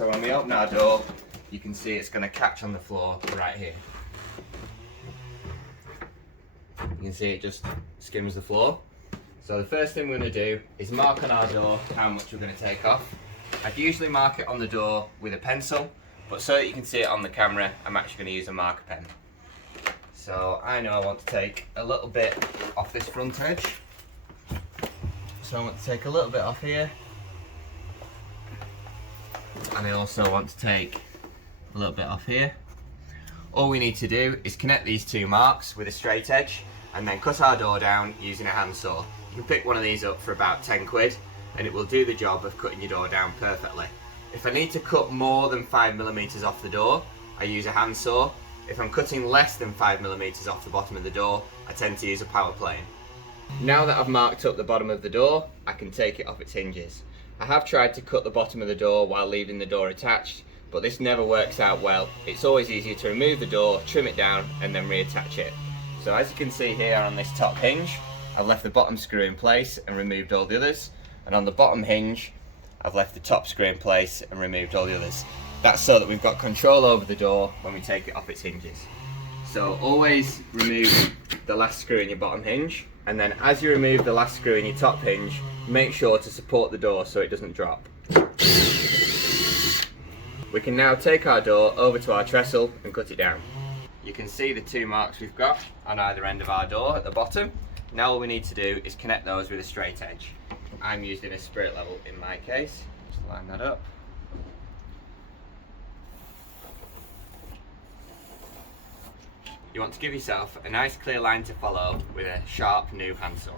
So when we open our door, you can see it's going to catch on the floor right here. You can see it just skims the floor. So the first thing we're going to do is mark on our door how much we're going to take off. I'd usually mark it on the door with a pencil, but so that you can see it on the camera, I'm actually going to use a marker pen. So I know I want to take a little bit off this front edge. So I want to take a little bit off here. And I also want to take a little bit off here. All we need to do is connect these two marks with a straight edge and then cut our door down using a handsaw. You can pick one of these up for about 10 quid and it will do the job of cutting your door down perfectly. If I need to cut more than 5mm off the door, I use a handsaw. If I'm cutting less than 5mm off the bottom of the door, I tend to use a power plane. Now that I've marked up the bottom of the door, I can take it off its hinges. I have tried to cut the bottom of the door while leaving the door attached, but this never works out well. It's always easier to remove the door, trim it down, and then reattach it. So as you can see here on this top hinge, I've left the bottom screw in place and removed all the others. And on the bottom hinge, I've left the top screw in place and removed all the others. That's so that we've got control over the door when we take it off its hinges. So always remove the last screw in your bottom hinge, and then as you remove the last screw in your top hinge, make sure to support the door so it doesn't drop. We can now take our door over to our trestle and cut it down. You can see the two marks we've got on either end of our door at the bottom. Now all we need to do is connect those with a straight edge. I'm using a spirit level in my case. Just line that up. You want to give yourself a nice clear line to follow with a sharp new handsaw.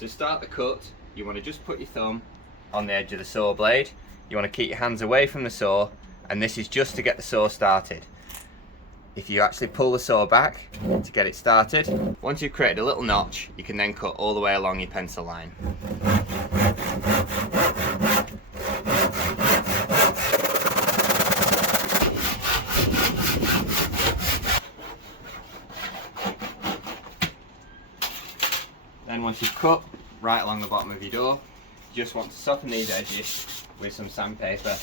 To start the cut, you want to just put your thumb on the edge of the saw blade. You want to keep your hands away from the saw, and this is just to get the saw started. If you actually pull the saw back to get it started, once you've created a little notch, you can then cut all the way along your pencil line. Then once you've cut right along the bottom of your door, you just want to soften these edges with some sandpaper.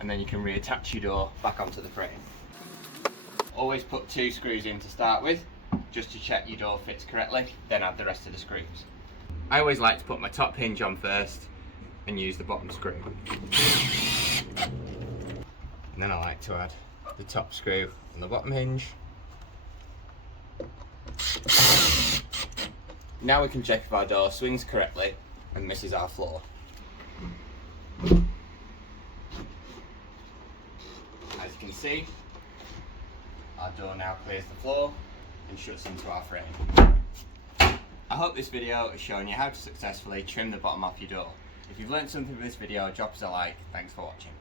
And then you can reattach your door back onto the frame. Always put 2 screws in to start with, just to check your door fits correctly, then add the rest of the screws. I always like to put my top hinge on first and use the bottom screw. And then I like to add the top screw on the bottom hinge. Now we can check if our door swings correctly and misses our floor. As you can see, our door now clears the floor and shuts into our frame. I hope this video has shown you how to successfully trim the bottom off your door. If you've learned something from this video, drop us a like. Thanks for watching.